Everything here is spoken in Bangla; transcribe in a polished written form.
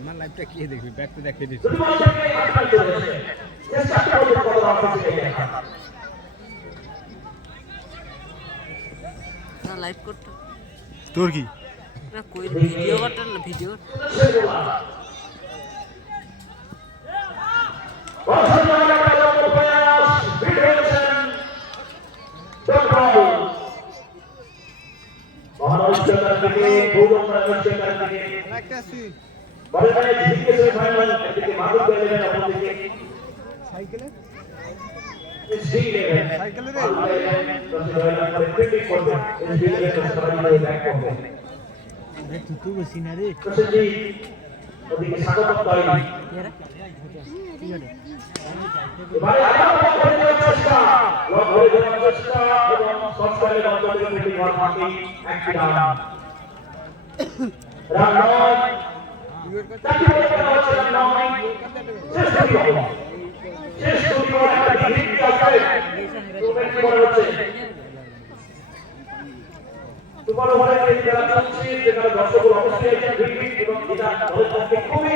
আমার লাইভটা কে দেখবে? ব্যাক তো দেখিয়ে দিচ্ছি। না লাইভ করতে তোর কি না কই ভিডিও করতে না ভিডিও সাইকেলে তোমার ঘরে যে খেলা চলছে যেখানে দর্শক অবশ্যই এবং এটা খুবই